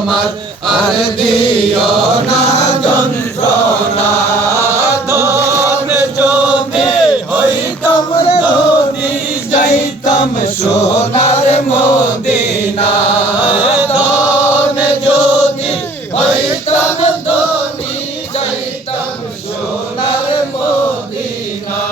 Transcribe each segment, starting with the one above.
আমার আর দিও না যন্ত্রণা ধন যদি হইতাম ধনী যাইতাম সোনার মদিনা ধন যদি হইতাম ধনী যাইতাম সোনার মদিনা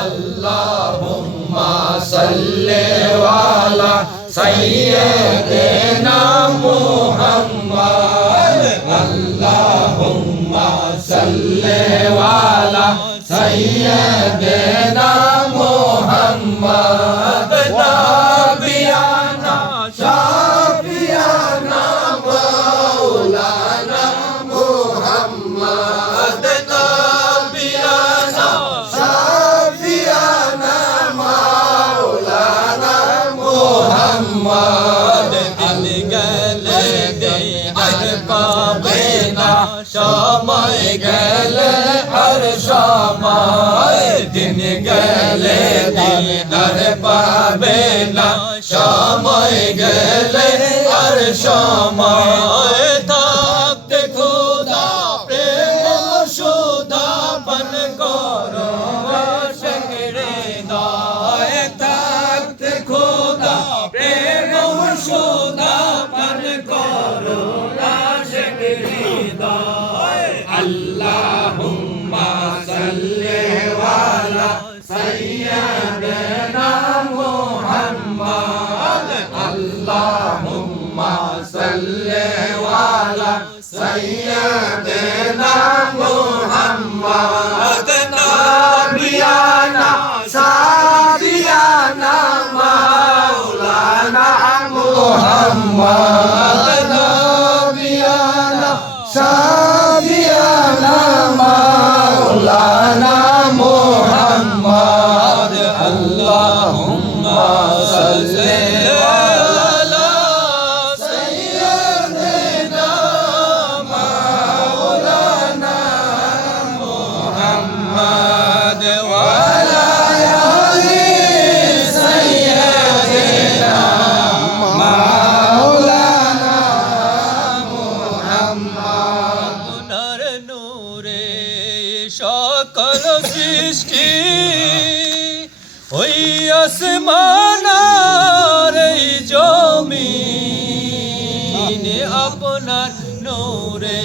আল্লাহুম্মা সাল্লি আলা সাইয়্যিদিনা মুহাম্মদ আল্লাহুম্মা সাল্লি আলা সাইয়্যিদিনা মুহাম্মদ নাবিয়ানা শাফিয়ানা মাওলানা মুহাম্মদ নাবিয়ানা শাফিয়ানা মাওলানা মুহাম্মদ দিন গেলে দিদার পাবে না সময় গেলে আর সময় দিন গেলে দিদার পাবে না সময় গেলে আর সময় থাকতে খোদা প্রেম সুধা পান করো আশিকরে দায় থাকতে খোদা প্রেম সুধা পান করো আশিকরে দায় আল্লাহুম্মা সাল্লি আলা সাইয়্যিদিনা মুহাম্মদ আল্লাহুম্মা সাল্লি আলা সাইয়্যিদিনা মুহাম্মদ নাবিয়ানা সাফিয়ানা মাওলানা মুহাম্মদ নাবিয়ানা সাফিয়ানা মাওলানা মুহাম্মদ আল্লাহুম্মা সাল্লি আলা সাইয়্যিদিনা মাওলানা মুহাম্মদ ওয়া আলা আলি সাইয়্যিদিনা মাওলানা মুহাম্মদ আপনার নূরে সকল সৃষ্টি ওই আসমান আর এই জমিন আপনার নূরে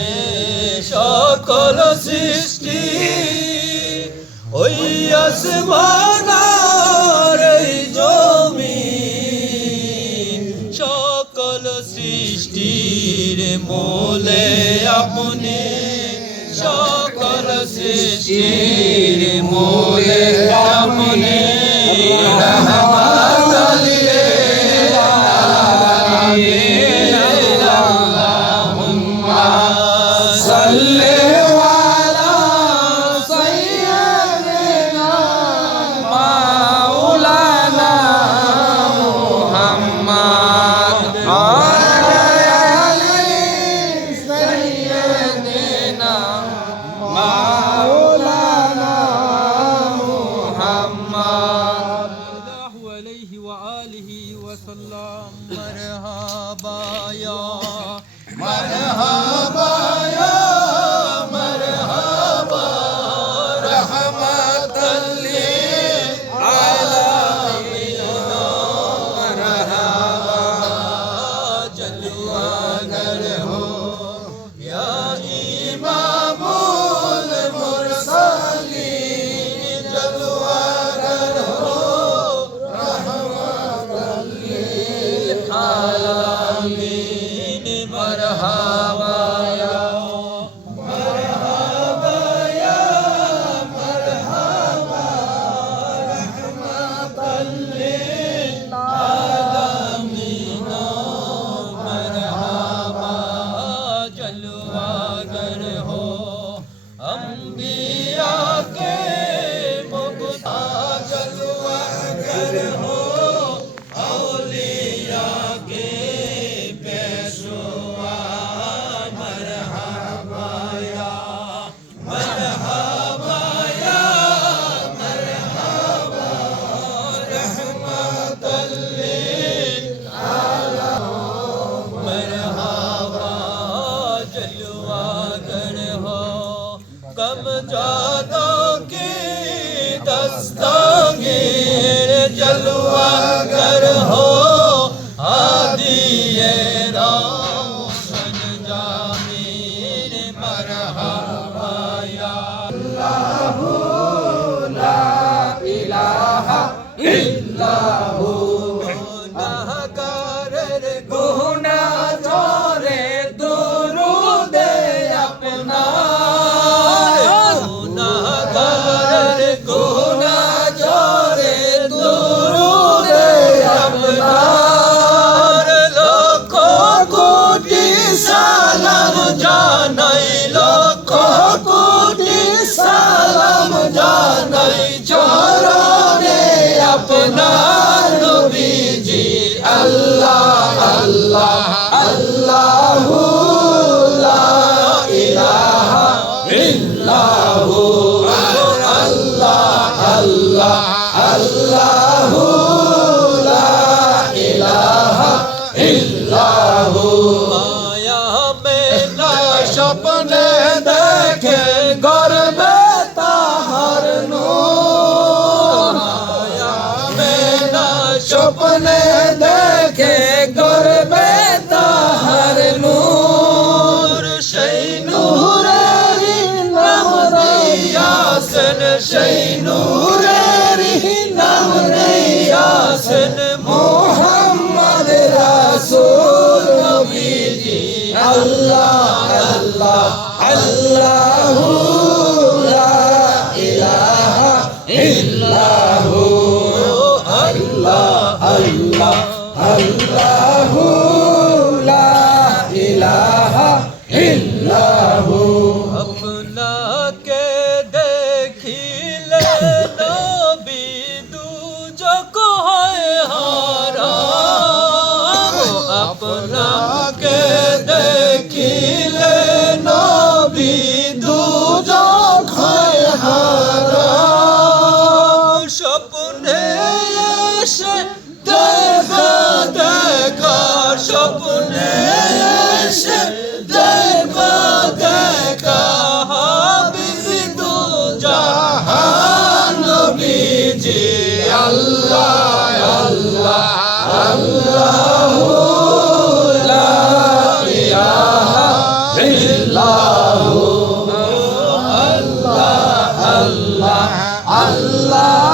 সকল সৃষ্টি ওই আসমান আর এই জমিন সকল সৃষ্টির মূলে আপনি সকল সৃষ্টির মূলে আপনি রহমতুল লিল আলামিন আল্লাহুম্মা সাল্লি আলা সাইয়্যিদিনা মাওলানা মুহাম্মদ আলা আলি সাইয়্যিদিনা মাওলানা মুহাম্মদ अमजदों की दस्तगीर जलवागर हो हादिए रोशन जामीर मरहबा या अल्लाह ला इलाहा इल्लाहु गुनाहगारेर गुनाह जोरे दुरूदे अपना गुनाहगारेर गुनाह जोरे दुरूदे अपना लक्ष कोटि सालाम जानाई लक्ष कोटि सालाम जानाई चरणे अपना नबीजी अल्लाह अल्लाह अल्लाहु ला इलाहा इल्लाहु अल्लाह अल्लाह अल्लाहु ला इलाहा इल्लाहु माया में ना सपने देखे गर्बे ताहर नूर माया में ना सपने देखे गर्बे ताहर नूर সেই নূরেরই নাম দিয়াছেন সেই নূরেরই নাম দিয়াছেন মুহাম্মদ রাসূল নবীজি আল্লাহ আল্লাহ আল্লাহু লা ইলাহা ইল্লাহু আল্লাহ আল্লাহ আল্লাহু লা ইলাহা ইল্লাহু আপনাকে দেখিলে নবী দুজক হয় হারাম আপনাকে দেখিলে নবী দুজক হয় হারাম স্বপ্নে এসে দেখা দেখা স্বপ্নে এসে দেখা দেখা হাবিবি দু জাহান নবীজি আল্লাহ আল্লাহ আল্লাহু লা ইলাহা ইল্লাহু আল্লাহ আল্লাহ আল্লাহ